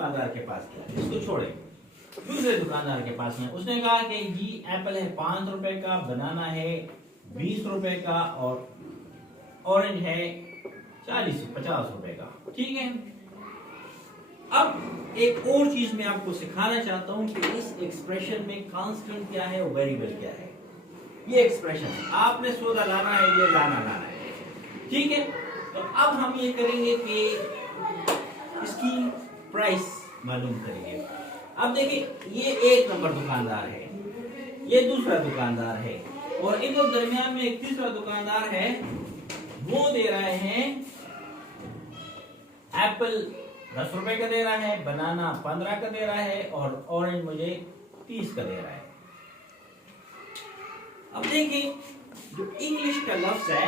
दुकानदार के पास गया, इसको छोड़े, दूसरे दुकानदार के पास में उसने कहा कि जी एप्पल है 5 रुपए का, बनाना है 20 रुपए का और ऑरेंज है 50 रुपए का। ठीक है, अब एक और चीज मैं आपको सिखाना चाहता हूं कि इस एक्सप्रेशन में कांस्टेंट क्या है और वेरिएबल क्या है। ये एक्सप्रेशन आपने सौदा लाना है, ये लाना है। ठीक है, तो अब हम ये करेंगे कि इसकी प्राइस मालूम करेंगे। अब देखिए, ये एक नंबर दुकानदार है, ये दूसरा दुकानदार है, और इन दोनों दरमियान में एक तीसरा दुकानदार है। वो दे रहे हैं एप्पल 10 रुपए का दे रहा है, बनाना 15 का दे रहा है और ऑरेंज मुझे 30 का दे रहा है। अब देखिए, जो इंग्लिश का लफ्ज है,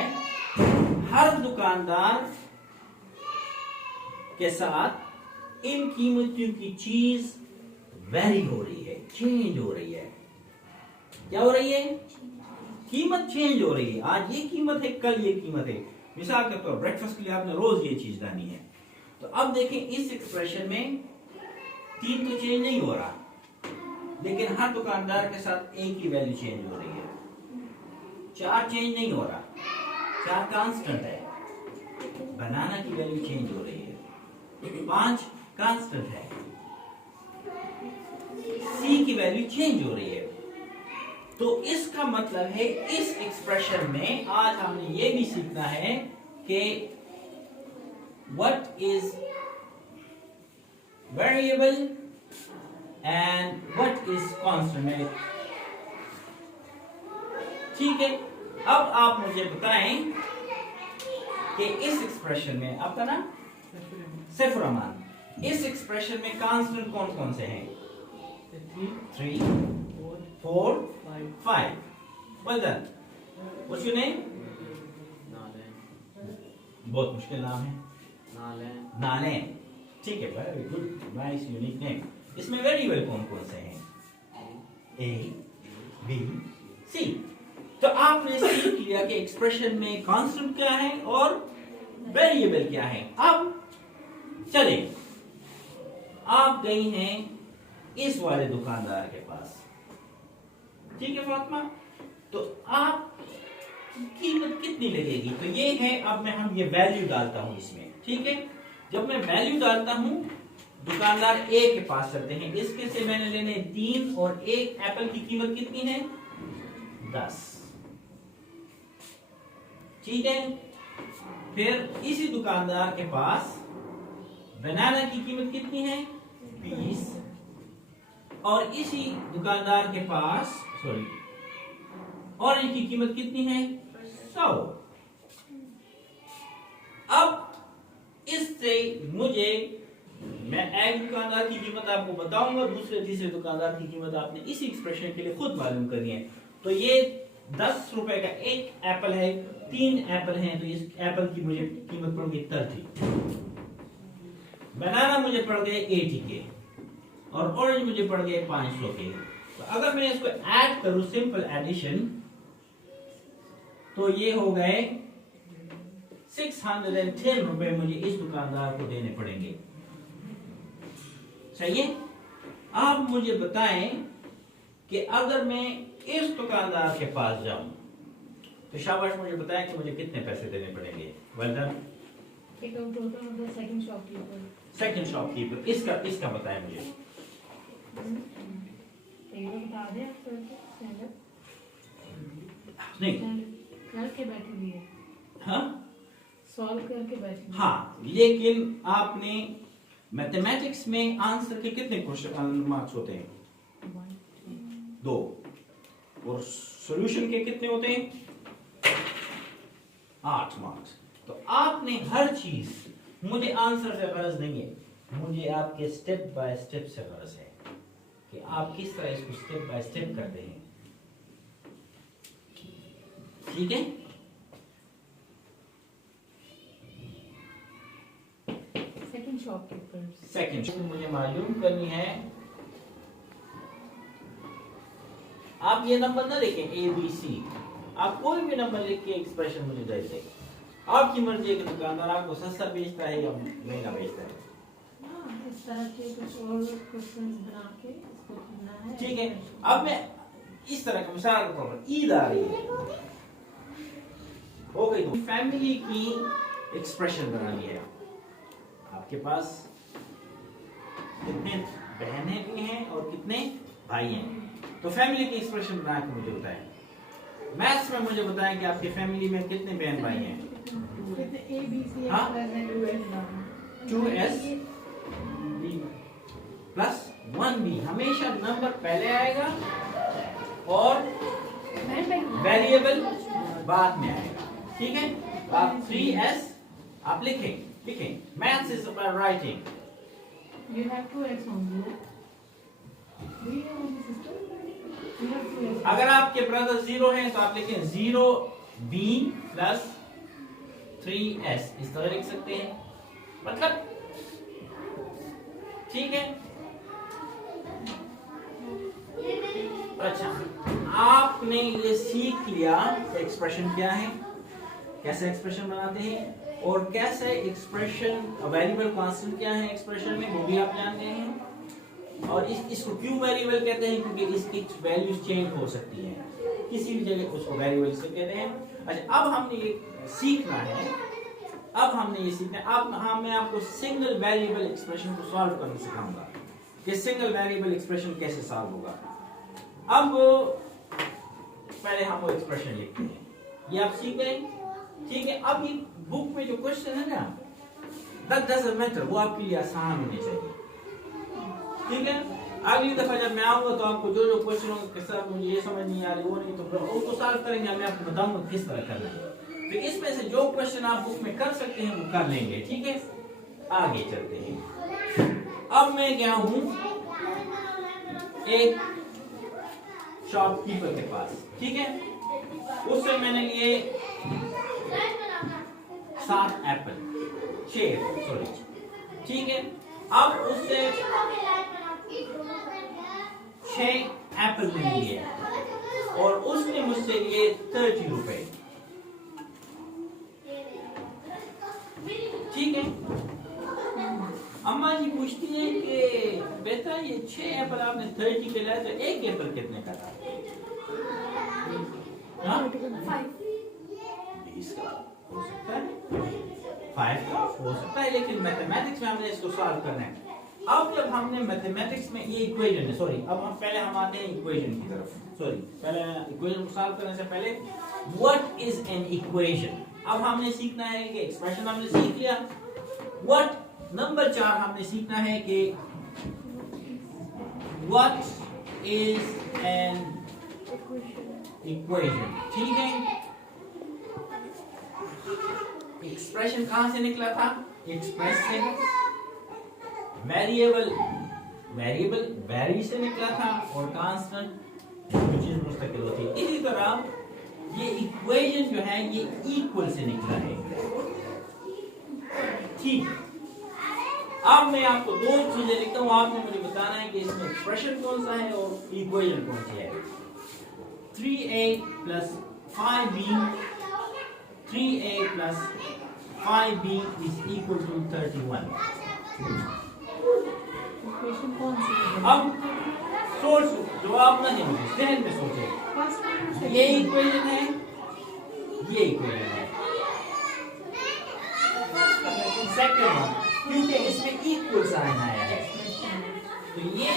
हर दुकानदार के साथ इन कीमतों की चीज वेरी हो रही है, चेंज हो रही है। क्या हो रही है? कीमत चेंज हो रही है। आज ये कीमत है, कल ये कीमत है। मिसाल के तौर ब्रेकफास्ट के लिए आपने रोज ये चीज लानी है। तो अब देखें, इस एक्सप्रेशन में 3 तो चेंज नहीं हो रहा, लेकिन हर दुकानदार के साथ एक ही वैल्यू चेंज हो रही है। 4 चेंज नहीं हो रहा, 4 कांस्टेंट है। बनाना की वैल्यू चेंज हो रही है। 5 कांस्टेंट है। सी की वैल्यू चेंज हो रही है। तो इसका मतलब है, इस एक्सप्रेशन में आज हमने ये भी सीखना है कि what is variable and what is constant। ठीक है, अब आप मुझे बताएं कि इस एक्सप्रेशन में, आपका नाम सैफुर रहमान, इस एक्सप्रेशन में कांस्टेंट कौन कौन से हैं? 3 4 5। Well done. What's your name? बहुत मुश्किल नाम है। नालेन। ठीक है, very good, nice unique name. इसमें वेरिएबल कौन कौन से हैं? A, B, C। तो आपने सीख लिया कि एक्सप्रेशन में कांस्टेंट क्या है और वेरिएबल क्या है। अब चले, आप गई हैं इस वाले दुकानदार के पास। ठीक है फातिमा, तो आप कीमत कितनी लगेगी? तो ये है, अब हम ये वैल्यू डालता हूं इसमें। ठीक है, जब मैं वैल्यू डालता हूं, दुकानदार ए के पास चलते हैं। इसके से मैंने लेने 3 और 1 एप्पल की कीमत कितनी है? 10। ठीक है, फिर इसी दुकानदार के पास बनाना की कीमत कितनी है? 20। और इसी दुकानदार के पास ऑरेंज की कीमत कितनी है? 100। अब इससे मुझे, मैं एक दुकानदार की कीमत आपको बताऊंगा, दूसरे तीसरे दुकानदार की कीमत आपने इसी एक्सप्रेशन के लिए खुद मालूम करनी है। तो ये 10 रुपए का एक एप्पल है, 3 एप्पल हैं, तो इस एप्पल की मुझे कीमत पड़ गई 30। बनाना मुझे पड़ गए 80 के और ऑरेंज मुझे पड़ गए 500 के। तो अगर मैं इसको ऐड करूं, सिंपल एडिशन, तो ये हो गए 610 रुपए मुझे इस दुकानदार को देने पड़ेंगे। सही है? आप मुझे बताएं कि अगर मैं इस दुकानदार के पास जाऊं, तो शाबाश मुझे बताएं कि मुझे कितने पैसे देने पड़ेंगे। Well done. सेकंड शॉपकीपर, इसका बताएं मुझे। नहीं, करके बैठी हुई है। हाँ, सॉल्व करके बैठी। हाँ, लेकिन आपने मैथमेटिक्स में आंसर के कितने क्वेश्चन मार्क्स होते हैं? 2। और सॉल्यूशन के कितने होते हैं? 8 मार्क्स। तो आपने हर चीज, मुझे आंसर से गरज नहीं है, मुझे आपके स्टेप बाय स्टेप से गरज है कि आप किस तरह इसको स्टेप बाय स्टेप करते हैं। ठीक है, सेकंड मुझे मालूम करनी है। आप ये नंबर ना लिखें ABC, आप कोई भी नंबर लिख के एक्सप्रेशन मुझे दे दें। आपकी मर्जी है कि दुकानदार आपको सस्ता बेचता है या महंगा बेचता है। इस तरह के कुछ और क्वेश्चंस बना के इसको करना है। ठीक है, अब मैं इस तरह का मिसाल के तौर पर ईद आ रही है, हो गई, तो फैमिली की एक्सप्रेशन बनानी है। आपके पास कितने बहनें भी हैं और कितने भाई हैं, तो फैमिली की एक्सप्रेशन बना के मुझे बताएं। मैथ्स में मुझे बताएं कि आपकी फैमिली में कितने बहन भाई हैं। ए बी सी हाँ? 2s प्लस 1b, हमेशा नंबर पहले आएगा और वेरिएबल बाद में आएगा। ठीक है, आप 3s आप लिखें। Maths is about writing. You have 2x only. Do you have any sister? You have 2x. अगर आपके ब्रदर 0 हैं तो आप लिखें 0b प्लस 3s, इस तरह लिख सकते हैं, मतलब ठीक है। अच्छा, आपने ये सीख लिया एक्सप्रेशन क्या है, कैसे एक्सप्रेशन बनाते हैं, और कैसे एक्सप्रेशन वेरिएबल कांस्टेंट क्या है एक्सप्रेशन में, वो भी आप जानते हैं। और इसको क्यों वेरिएबल कहते हैं, क्योंकि इसकी वैल्यूज चेंज हो सकती हैं, किसी भी जगह उसको वेरिएबल से कहते हैं। अच्छा, अब हमने ये सीखना है, अब मैं आपको सिंगल वेरिएबल एक्सप्रेशन को सॉल्व करना सिखाऊंगा कि सिंगल वेरिएबल एक्सप्रेशन कैसे सॉल्व होगा। अब पहले हम वो एक्सप्रेशन लिखते हैं, ये आप सीख गए। ठीक है, अब ये बुक में जो क्वेश्चन है ना, दैट डजंट मैटर, वो आपके लिए आसान होने चाहिए। ठीक है, अगली दफा जब मैं आऊंगा तो आपको जो क्वेश्चन होगा, किस तरह मुझे ये समझ नहीं आ रही, वो नहीं, तो उसको सॉल्व करेंगे, मैं आपको बताऊंगा किस तरह करना है। तो इसमें से जो क्वेश्चन आप बुक में कर सकते हैं वो कर लेंगे। ठीक है, आगे चलते हैं। अब मैं गया हूं एक शॉपकीपर के पास, ठीक है, उससे मैंने लिए 7 एप्पल, 6 सॉरी, ठीक है। अब उससे 6 एप्पल ले लिए और उसने मुझसे लिए 30 रुपए। ठीक है, अम्मा जी पूछती है कि बेटा ये 6 एप्पल आपने 30 के लाए, तो एक एप्पल कितने का था? 20 का हो सकता है, 5 का हो सकता है, लेकिन मैथमेटिक्स में हमने इसको सॉल्व करना है। अब जब हमने मैथमेटिक्स में ये इक्वेशन है, सॉरी, अब हम आते हैं इक्वेशन की तरफ। सॉरी, पहले इक्वेशन को सॉल्व करने से पहले व्हाट इज एन इक्वेशन। अब हमने सीखना है कि एक्सप्रेशन हमने सीख लिया, व्हाट नंबर 4 हमने सीखना है कि व्हाट इज एन इक्वेशन। ठीक है, एक्सप्रेशन कहां से निकला था? एक्सप्रेस से, वेरिएबल वेरी से निकला था, और कांस्टेंट जो चीज मुस्तकिल होती है। इसी तरह ये इक्वेशन जो है ये इक्वल से निकला है। ठीक, अब मैं आपको 2 चीजें लिखता हूं, आपने मुझे बताना है कि इसमें एक्सप्रेशन कौन सा है और इक्वेशन कौन सी है। 3a plus 5b, 3a plus 5b is equal to 31। Equation कौन सी है? अब सोच, जवाब ना देंगे, जहन में सोचे, ये इक्वेशन है, ये इक्वेशन है, सेकंड वन, क्योंकि इसमें इक्वल साइन आया है, तो ये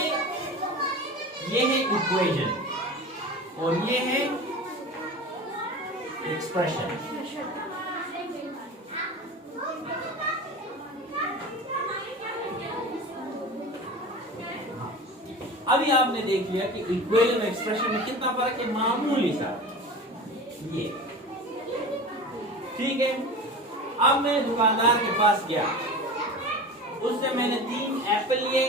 है इक्वेशन और ये है एक्सप्रेशन। अभी आपने देख लिया कि इक्वेशन और एक्सप्रेशन में कितना फर्क है, मामूली सा, ये। ठीक है, अब मैं दुकानदार के पास गया, उससे मैंने 3 एप्पल लिए,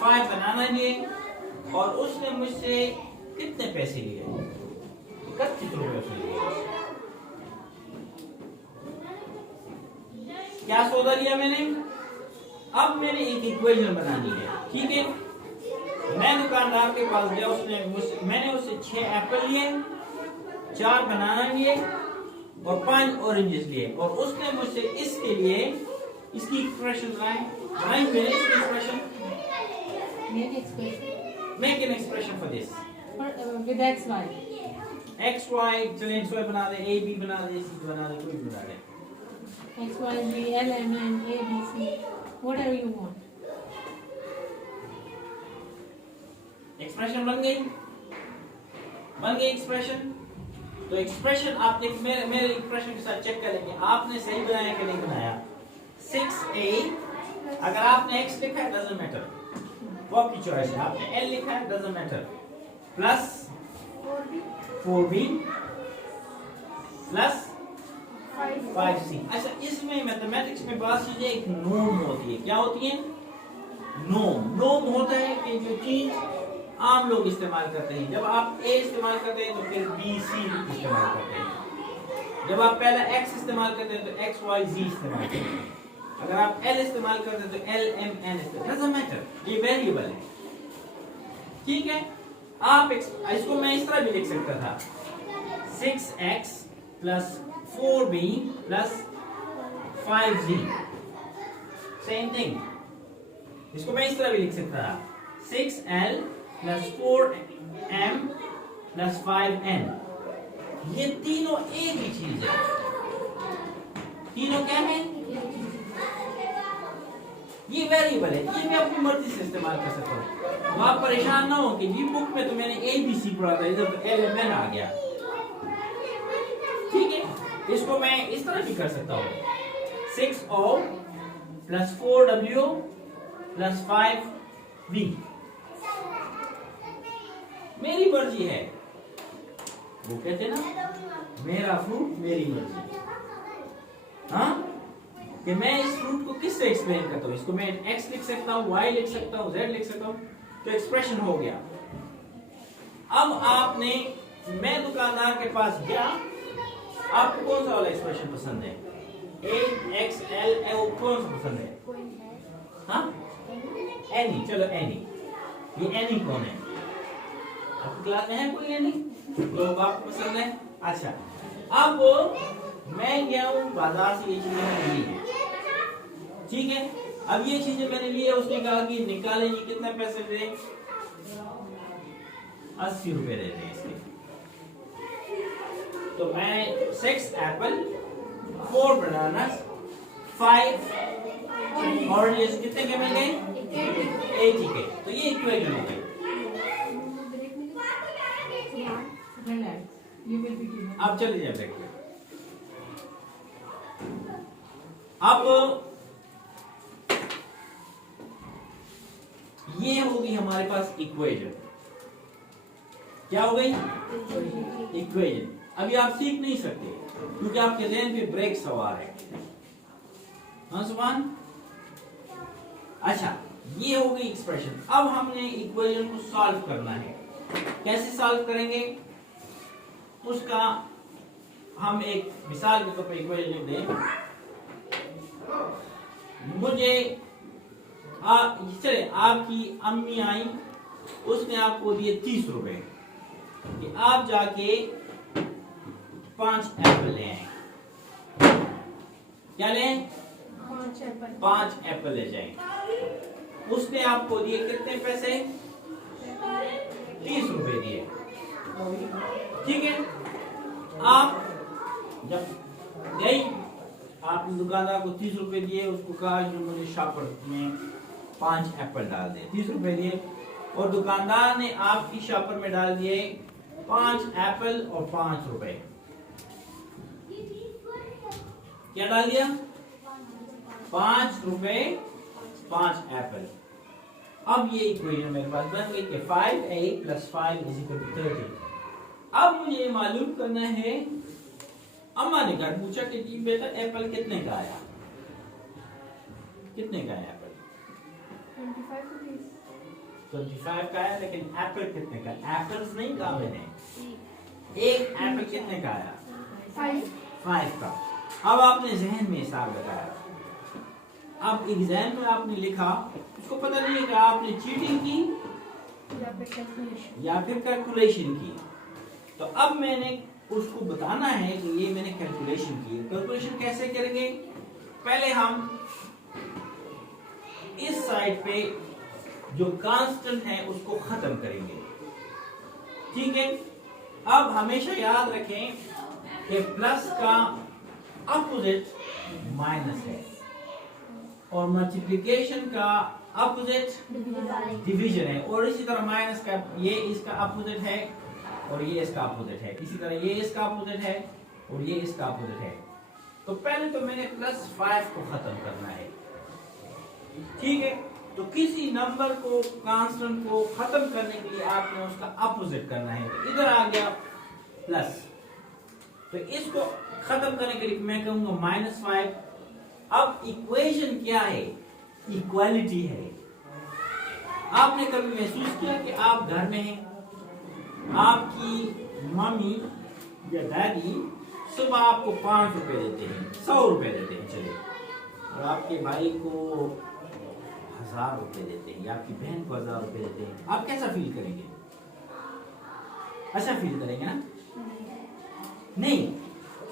5 बनाना लिए, और उसने मुझसे कितने पैसे लिए? 31 रुपए लिए। क्या सौदा लिया मैंने? अब मैंने एक इक्वेशन बनानी है। ठीक है, मैं दुकानदार के पास गया, मैंने उससे 6 एप्पल लिए, 4 बनाना लिए और 5 ऑरेंजेस लिए, और उसने मुझसे इसके लिए इसकी एक्सप्रेशन बनाई। Right, finish the expression. Make expression Make an expression for this. for with x y. X, Y, चलिए XY बना दे, A, B बना दे, C बना दे, कोई भी बना दे. X y z l m n a b c whatever you want. Expression बन गई. बन गई एक्सप्रेशन. तो एक्सप्रेशन आपने मेरे एक्सप्रेशन के साथ चेक करेंगे आपने सही बनाया कि नहीं बनाया. 6a अगर आपने x लिखा है डजंट मैटर, वो आपकी चॉइस है. आपने l लिखा है doesn't matter. Plus 4b plus 5c. अच्छा, इसमें मैथमेटिक्स में बात चीजें एक नोम होती है. क्या होती है? नोम होता है कि जो चीज आम लोग इस्तेमाल करते हैं. जब आप a इस्तेमाल करते हैं तो फिर b c इस्तेमाल करते हैं. जब आप पहला x इस्तेमाल करते हैं तो x y z इस्तेमाल करते हैं. अगर आप l इस्तेमाल करते हैं तो l m n इस्तेमाल. डजंट मैटर, ये वेरिएबल है. ठीक है. आप इसको मैं इस तरह भी लिख सकता था 6x plus 4b plus 5z. Same thing. इसको मैं इस तरह भी लिख सकता था 6l plus 4m plus 5n. ये तीनों एक ही चीज है. तीनों क्या है? ये वेरिएबल है. ये मैं अपनी मर्जी से इस्तेमाल कर सकता हूँ. तो आप परेशान ना हो कि जी बुक में तो मैंने ए बी सी पढ़ा था, इधर तो एल एम एन आ गया. ठीक है. इसको मैं इस तरह भी कर सकता हूँ 6o plus 4w plus 5v. मेरी मर्जी है. वो कहते ना मेरा फ्रूट मेरी मर्जी. हाँ, कि मैं इस फ्रूट को किससे एक्सप्लेन करता हूँ. इसको मैं x लिख सकता हूँ, y लिख सकता हूँ, z लिख सकता हूँ. तो एक्सप्रेशन हो गया. अब आपने, मैं दुकानदार के पास गया. आपको कौन सा वाला एक्सप्रेशन पसंद है? a x l o कौन सा पसंद है? हाँ, एनी. चलो एनी. ये एनी कौन है? आपकी क्लास में है कोई एनी? लोग आपको पसंद है. अच्छा, अब मैं गया हूँ बाजार से, ये चीजें मैंने ली है. ठीक है. अब ये चीजें मैंने ली है. उसने कहा कि निकाले जी कितने पैसे दे? 80 रुपए दे दें इसके. तो मैं 6 एप्पल 4 बनाना 5 ऑरेंजेस कितने के मिल गए? 80 के. तो ये इक्वेशन हो गई. अब चलिए जाए ब्रेक पे. अब ये होगी हमारे पास इक्वेशन. क्या हो गई? इक्वेशन. अभी आप सीख नहीं सकते क्योंकि आपके ज़हन पे ब्रेक सवार है. हाँ सुभान. अच्छा, ये हो गई एक्सप्रेशन. अब हमने इक्वेशन को सॉल्व करना है. कैसे सॉल्व करेंगे उसका हम एक मिसाल के तौर पर इक्वेशन लिख दें. मुझे चले आपकी अम्मी आई, उसने आपको दिए 30 रुपए कि आप जाके 5 एप्पल ले आए. क्या लें? 5 एप्पल ले जाएं. उसने आपको दिए कितने पैसे? 30 रुपए दिए. ठीक है. आप जब गई, आपने दुकानदार को 30 रुपए दिए. उसको कहा जो मुझे शॉपर में 5 एप्पल डाल दे. 30 रुपए दिए और दुकानदार ने आपकी शॉपर में डाल दिए 5 एप्पल और 5 रुपए. क्या डाल दिया? 5 रुपए 5 एप्पल. अब ये इक्वेशन मेरे पास बन गई कि 5a + 5 = 30. अब मुझे ये मालूम करना है. अम्मा ने घर पूछा कि जी बेटा एप्पल कितने का आया? कितने का है एप्पल? 25 का आया. लेकिन एप्पल कितने का? एप्पल्स नहीं कहा मैंने. एक एप्पल कितने का आया? 5 का. अब आपने जहन में हिसाब लगाया. अब एग्जाम में आपने लिखा, उसको पता नहीं है कि आपने चीटिंग की या फिर कैलकुलेशन की. तो अब मैंने उसको बताना है कि ये मैंने कैलकुलेशन की. कैलकुलेशन कैसे करेंगे? पहले हम इस साइड पे जो कांस्टेंट है उसको खत्म करेंगे। ठीक है, अब हमेशा याद रखें कि प्लस का अपोजिट माइनस है और मल्टीप्लिकेशन का अपोजिट डिवीजन है, और इसी तरह माइनस का ये इसका अपोजिट है और ये इसका अपोजिट है, इसी तरह ये इसका अपोजिट है और ये इसका अपोजिट है। तो पहले तो मैंने +5 को खत्म करना है। ठीक है, तो किसी नंबर को कांस्टेंट को खत्म करने के लिए आपने उसका अपोजिट करना है। तो इधर आ गया प्लस, तो इसको खत्म करने के लिए मैं कहूंगा -5। अब इक्वेशन क्या है? इक्वालिटी है। आपने कभी महसूस किया कि आप घर में हैं, आपकी मम्मी या डैडी सुबह आपको 5 रुपए देते हैं, 100 रुपए देते हैं चले, और आपके भाई को 1000 रुपए देते हैं या आपकी बहन को 1000 रुपए देते हैं, आप कैसा फील करेंगे? अच्छा फील करेंगे ना? नहीं,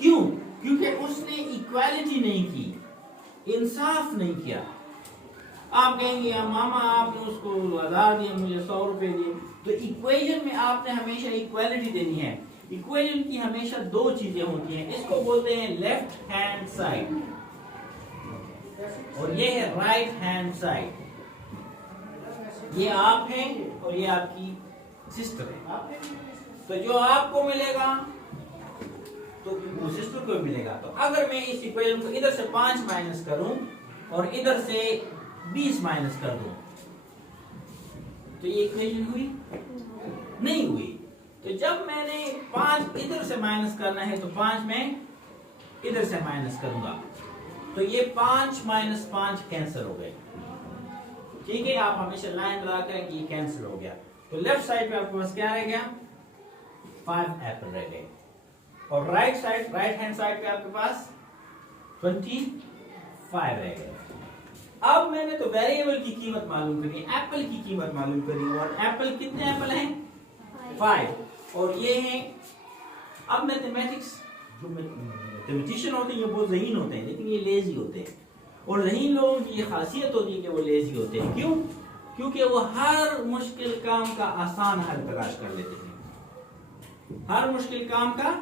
क्यों? क्योंकि उसने इक्वालिटी नहीं की, इंसाफ नहीं किया। आप कहेंगे या मामा आपने उसको 1000 दिए, मुझे 100 रुपए दिए। तो इक्वेशन में आपने हमेशा इक्वालिटी देनी है। इक्वेशन की हमेशा 2 चीजें होती हैं, इसको बोलते हैं लेफ्ट हैंड साइड और ये है राइट हैंड साइड। ये आप हैं और ये आपकी सिस्टर है। तो जो आपको मिलेगा तो वो सिस्टर को मिलेगा। तो अगर मैं इस इक्वेशन को इधर से 5 माइनस करूं और इधर से 20 माइनस कर दूं, तो ये इक्वेशन हुई? नहीं हुई। तो जब मैंने 5 इधर से माइनस करना है तो 5 में इधर से माइनस करूंगा, तो ये 5 माइनस 5 कैंसिल हो गए। ठीक है, आप हमेशा लाइन ड्रा करें कि ये कैंसिल हो गया। तो लेफ्ट साइड पे आपके पास क्या रह गया? 5 एप्पल रह गए, और right side, right hand side पे आपके पास 25 रह गए। अब मैंने तो वेरिएबल की कीमत मालूम करी, एप्पल की कीमत मालूम करी, और एप्पल कितने एप्पल हैं? 5, और ये हैं। अब मैथमेटिक्स, जो मैथमेटिशियन होते हैं ये बहुत ज़हीन होते हैं, लेकिन ये लेजी होते हैं, और ज़हीन लोगों की ये खासियत होती है कि वो लेजी होते हैं। क्यों? क्योंकि वो हर मुश्किल काम का आसान हल तलाश कर लेते हैं, हर मुश्किल काम का।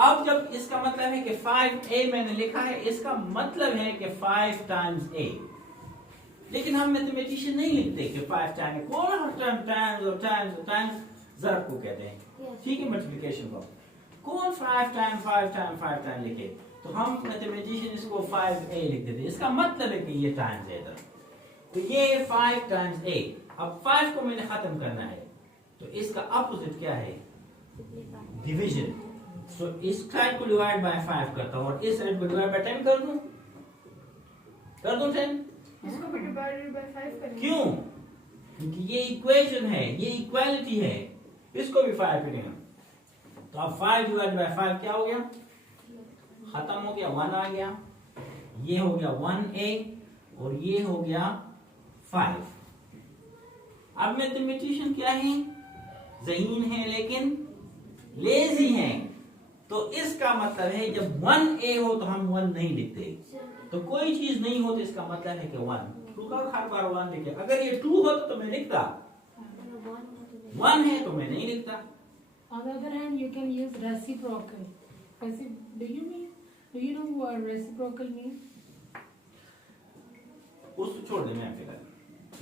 अब जब इसका मतलब है कि 5a मैंने लिखा है, इसका मतलब है कि 5 टाइम्स a, लेकिन हम मैथमेटिशियन नहीं लिखते कि 5 टाइम्स। कौन हर टाइम टाइम्स और टाइम्स और टाइम्स ज़रब को कहते हैं, ठीक है, मल्टीप्लिकेशन को कौन 5 टाइम 5 टाइम 5 टाइम लिखे? तो हम मैथमेटिशियन इसको 5a लिख देते। इसका मतलब है कि ये टाइम्स है इधर, तो ये 5 टाइम्स a। अब 5 को मैंने खत्म करना है, तो इसका अपोजिट क्या है? डिवीजन। सो इस साइड को डिवाइड बाय 5 करता हूं और इस साइड को डिवाइड बाय 10 कर दूं 10। इसको भी डिवाइडेड बाय 5 करेंगे। क्यों? क्योंकि ये इक्वेशन है, ये इक्वालिटी है, इसको भी 5 करेंगे। तो अब 5 डिवाइड बाय 5 क्या हो गया? खत्म हो गया, 1 आ गया, ये हो गया 1a और ये हो गया 5। अब मैथमेटिशियन क्या है? ज़हीन है लेकिन लेजी हैं। तो इसका मतलब है जब 1a हो तो हम 1 नहीं लिखते, तो कोई चीज नहीं हो तो इसका मतलब है कि 1। टू का हर बार 1 लिखे। अगर ये 2 होता तो मैं लिखता, 1 है तो मैं नहीं लिखता। On the other hand, you can use reciprocal. Do you know what reciprocal means? उसको छोड़ दे, मैं फिर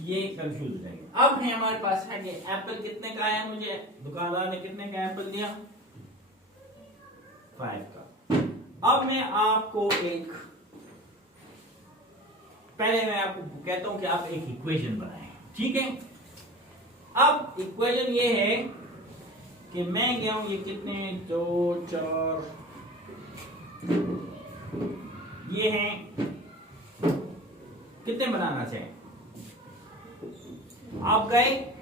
ये कंफ्यूज हो जाएंगे। अब है हमारे पास है कि एप्पल कितने का आया, मुझे दुकानदार ने कितने का एप्पल दिया? 5 का। अब मैं आपको एक, पहले मैं आपको कहता हूं कि आप एक इक्वेशन बनाएं, ठीक है? अब इक्वेशन ये है कि मैं गया हूं, ये कितने 2 4 ये हैं, कितने बनाना चाहिए? आप गए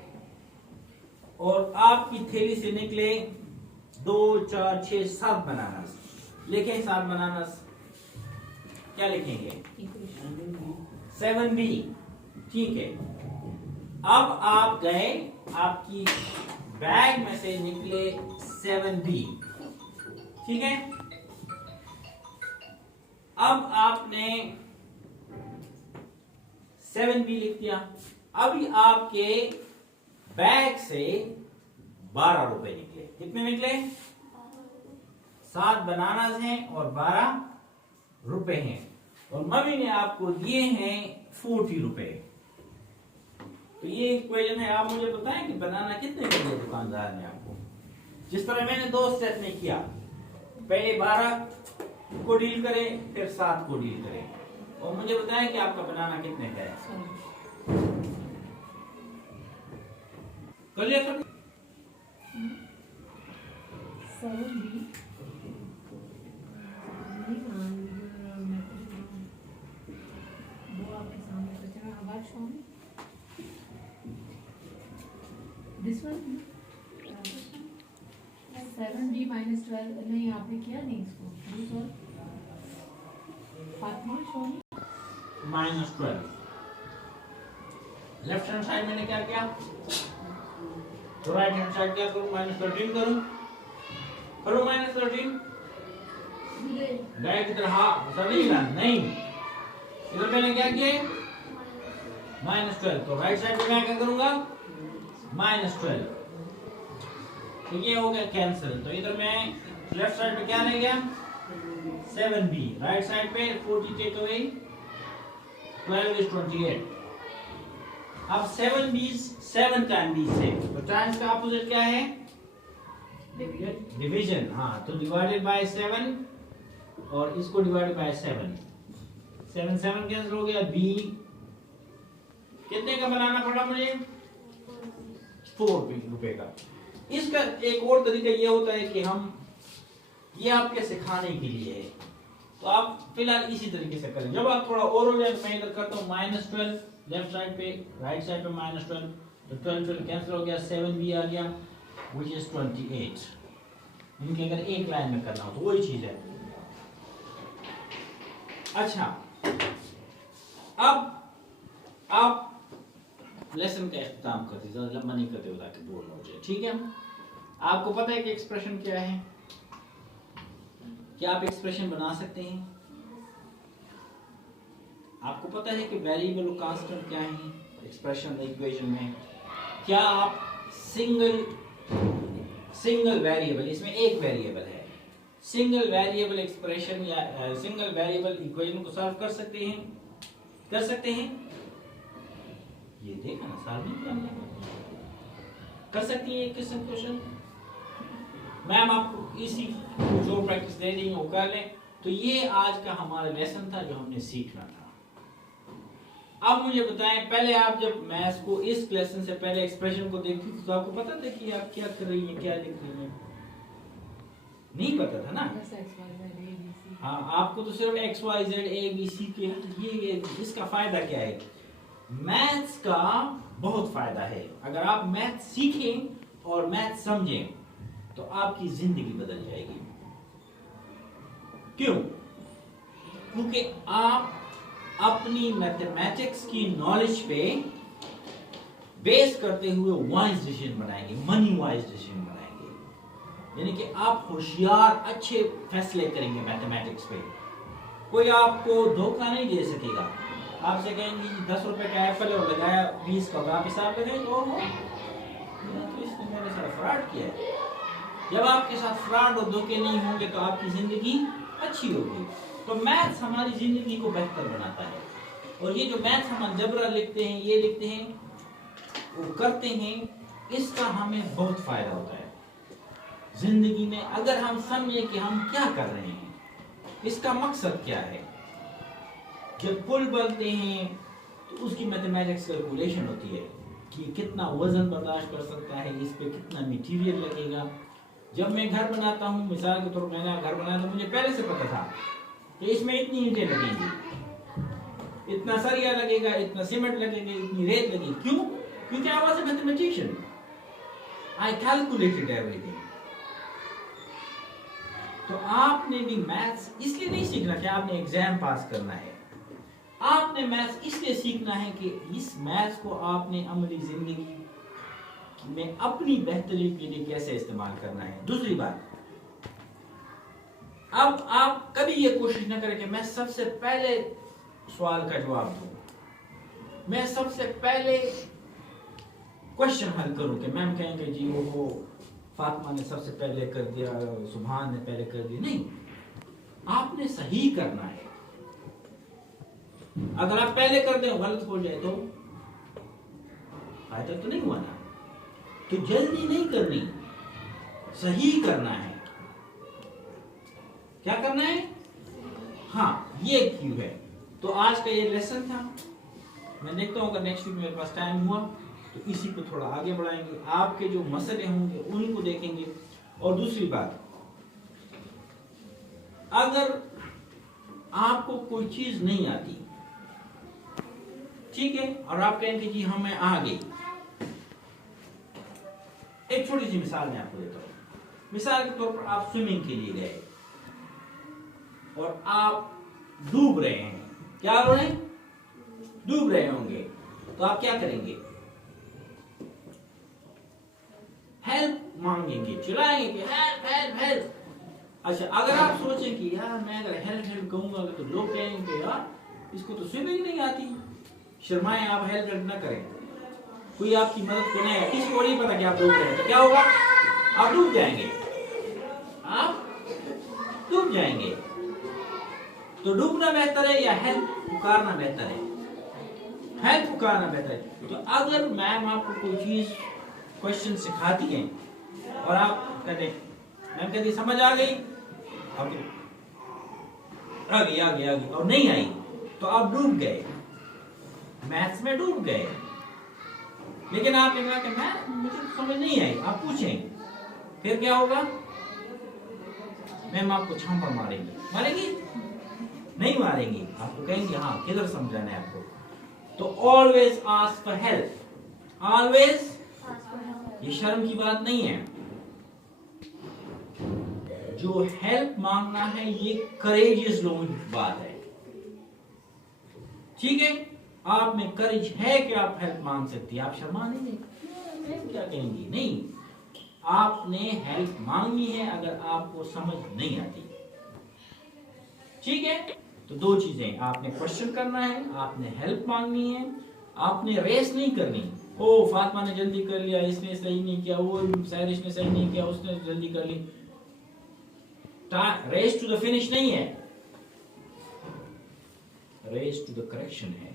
और आपकी थैली से निकले 2 4 6 7 बनाना। लिखें 7 बनाना, क्या लिखेंगे? 7b, ठीक है। अब आप गए, आपकी बैग में से निकले 7b, ठीक है। अब आपने 7b लिख दिया। अभी आपके बैग से 12 रुपए निकले। कितने निकले? 7 बनानास हैं और 12 रुपए हैं, और मम्मी ने आपको दिए हैं 40 रुपए। तो ये इक्वेशन है। आप मुझे बताएं कि बनाना कितने के दिए दुकानदार ने आपको। जिस तरह मैंने 2 स्टेप में किया, पहले 12 को डील करें, फिर 7 को डील करें, और मुझे बताएं कि आपका बनाना कितने का है। कर लिया कर 7b वो आपके सामने तो चला। आवाज शो में दिस वन 7b minus 12 नहीं आपने किया नहीं इसको दिस वन फातिमा शो में -12। लेफ्ट हैंड साइड मैंने क्या किया, तो राइट हैंड साइड क्या करूं, -13 करूं। करूं -13 डायरेक्ट इधर। हाँ सभी ना नहीं, इधर मैंने क्या किया -12, तो राइट साइड में मैं क्या करूंगा -12। तो ये हो गया कैंसिल। तो इधर मैं लेफ्ट साइड पे क्या रह गया 7b, राइट साइड पे 40 टेक अवे 12 is 28। अब 7b 7 टाइम b से, तो टाइम्स का अपोजिट क्या है डिवीजन। हाँ तो डिवाइडेड बाय 7 और इसको डिवाइडेड बाय 7, 7 7 कैंसिल हो गया। b कितने का बनाना पड़ा मुझे 4 रुपए का। इसका एक और तरीका ये होता है कि हम ये आपके सिखाने के लिए है, तो आप फिलहाल इसी तरीके से करें। जब आप थोड़ा और हो जाए तो मैं इधर करता हूँ -12 लेफ्ट साइड पे, राइट साइड पे -12, तो 12 कैंसिल हो गया, 7b आ गया which is 28। इनके अगर एक लाइन में करना हो तो वही चीज है। अच्छा अब आप लेसन का इख्तिताम करते, ज्यादा लंबा नहीं करते हो ताकि बोर ना हो जाए, ठीक है। आपको पता है कि एक्सप्रेशन क्या है, क्या आप एक्सप्रेशन बना सकते हैं? आपको पता है कि वेरिएबल और कांस्टेंट क्या है एक्सप्रेशन इक्वेशन में? क्या आप सिंगल वेरिएबल, इसमें एक वेरिएबल है, सिंगल वेरिएबल एक्सप्रेशन या सिंगल वेरिएबल इक्वेशन को सॉल्व कर सकते हैं? कर सकते हैं? ये देखा ना, सॉल्व नहीं किया हमने। कर सकती है किस क्वेश्चन? मैम आपको इसी जो प्रैक्टिस दे रही हूँ कर लें। तो ये आज का हमारा लेसन था जो हमने सीखना था। अब मुझे बताएं, पहले आप जब मैथ्स को इस लेसन से पहले एक्सप्रेशन को देखती थी तो आपको पता था कि आप क्या कर रही हैं, क्या लिख रही हैं? नहीं पता था ना। हाँ आपको तो सिर्फ XYZ ABC के ये इसका फायदा क्या है? मैथ्स का बहुत फायदा है। अगर आप मैथ सीखें और मैथ समझें तो आपकी जिंदगी बदल जाएगी। क्यों? क्योंकि आप अपनी मैथमेटिक्स की नॉलेज पे बेस करते हुए वाइज डिसीजन बनाएंगे, मनी वाइज डिसीजन बनाएंगे। यानी कि आप होशियार अच्छे फैसले करेंगे मैथमेटिक्स पे। कोई आपको धोखा नहीं दे सकेगा। आपसे कहेंगे 10 रुपए का एप्पल और लगाया 20 का, आप हिसाब लगाएंगे तो इसने मेरे साथ फ्रॉड किया है। जब आपके साथ फ्रॉड और धोखे नहीं होंगे तो आपकी जिंदगी अच्छी होगी। तो मैथ्स हमारी जिंदगी को बेहतर बनाता है। और ये जो मैथ्स हम अलजेब्रा लिखते हैं, ये लिखते हैं, वो करते हैं, इसका हमें बहुत फायदा होता है जिंदगी में। अगर हम समझे कि हम क्या कर रहे हैं, इसका मकसद क्या है। जब पुल बनते हैं तो उसकी मैथमेटिक्स कैलकुलेशन होती है कि कितना वजन बर्दाश्त कर सकता है, इस पे कितना मटेरियल लगेगा। जब मैं घर बनाता हूँ, मिसाल के तौर पर मैंने घर बनाया तो मुझे पहले से पता था कि इसमें इतनी ईंटें लगेंगी, इतना सरिया लगेगा, इतना सीमेंट लगेगा, इतनी रेत लगेगी। क्यों? क्योंकि I was a mathematician, I calculated everything. तो आपने भी मैथ्स इसलिए नहीं सीखना कि आपने एग्जाम पास करना है। आपने मैथ्स इसलिए सीखना है कि इस मैथ्स को आपने अमली जिंदगी में अपनी बेहतरी के लिए कैसे इस्तेमाल करना है। दूसरी बात, अब आप कभी ये कोशिश ना करें कि मैं सबसे पहले सवाल का जवाब दूं। मैं सबसे पहले क्वेश्चन हल करूं कि मैम कहेंगे जी वो फातिमा ने सबसे पहले कर दिया, सुभान ने पहले कर दिया। नहीं, आपने सही करना है। अगर आप पहले कर दे गलत हो जाए तो फायदा तो नहीं हुआ ना। तो जल्दी नहीं करनी, सही करना है। क्या करना है? हाँ, ये क्यों है। तो आज का ये लेसन था। मैं देखता हूँ अगर नेक्स्ट वीक मेरे पास टाइम हुआ तो इसी को थोड़ा आगे बढ़ाएंगे। आपके जो मसले होंगे उनको देखेंगे। और दूसरी बात, अगर आपको कोई चीज नहीं आती, ठीक है, और आप कहेंगे जी हमें आ गई। एक छोटी सी मिसाल मैं आपको देता हूं। मिसाल के तौर पर आप स्विमिंग के लिए गए और आप डूब रहे हैं। क्या हो रहे हैं? डूब रहे होंगे। तो आप क्या करेंगे? हेल्प मांगेंगे, चिल्लाएंगे कि हेल्प हेल्प हेल्प। अच्छा, अगर आप सोचें कि यार मैं अगर हेल्प हेल्प कहूंगा तो लोग कहेंगे यार इसको तो स्विमिंग नहीं आती, शर्माएं, आप हेल्प हेल्प ना करें, कोई आपकी मदद को नहीं है, किसी को नहीं पता कि आप डूब रहे हैं, तो क्या होगा? आप डूब जाएंगे, आप डूब जाएंगे। तो डूबना बेहतर है या हेल्प पुकारना बेहतर है? हेल्प पुकारना बेहतर है। तो अगर मैम आपको कोई चीज क्वेश्चन सिखाती है और आप कहते मैम कहती समझ आ गई, आ गई और नहीं आई, तो आप डूब गए, मैथ्स में डूब गए। लेकिन आपने कहा कि मैम मुझे समझ नहीं आई, आप पूछें, फिर क्या होगा? मैम आपको छापड़ मारेंगी? नहीं मारेंगी, आपको कहेंगे हाँ किधर समझाना है आपको। तो always ask for help, always. ये शर्म की बात नहीं है। जो हेल्प मांगना है ये करेजियस लोगों की बात है, ठीक है। आप में करेज है कि आप हेल्प मांग सकती है, आप शर्मा नहीं, क्या कहेंगी? नहीं, आपने हेल्प मांगनी है अगर आपको समझ नहीं आती, ठीक है। तो दो चीजें, आपने क्वेश्चन करना है, आपने हेल्प मांगनी है, आपने रेस नहीं करनी। ओ फातिमा ने जल्दी कर लिया, इसने सही नहीं किया, वो सारिश ने सही नहीं किया, उसने जल्दी कर ली। रेस टू द फिनिश नहीं है, रेस टू द करेक्शन है।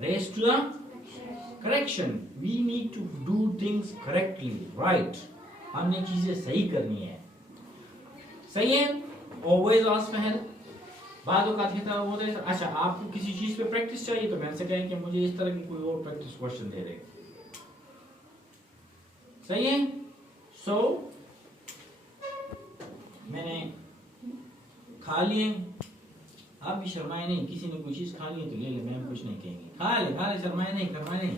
Race to the correction, we need to do things correctly, right. हमने चीजें सही करनी है, सही है। Always ask for help. बाद होता है अच्छा आपको किसी चीज पे प्रैक्टिस चाहिए तो मैम से कहें कि मुझे इस तरह की कोई और प्रैक्टिस क्वेश्चन दे दे, सही है। सो मैंने खा लिए, आप भी शर्माए नहीं, किसी ने कोई चीज खा ली तो ले ले, मैम कुछ नहीं कहेंगे, खा ले शर्माए नहीं,